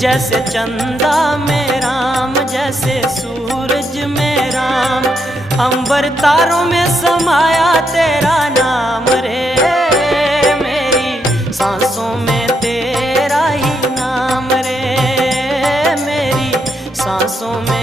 जैसे चंदा में राम, जैसे सूरज में राम, अंबर तारों में समाया तेरा नाम रे। मेरी सांसों में तेरा ही नाम रे, मेरी सांसों में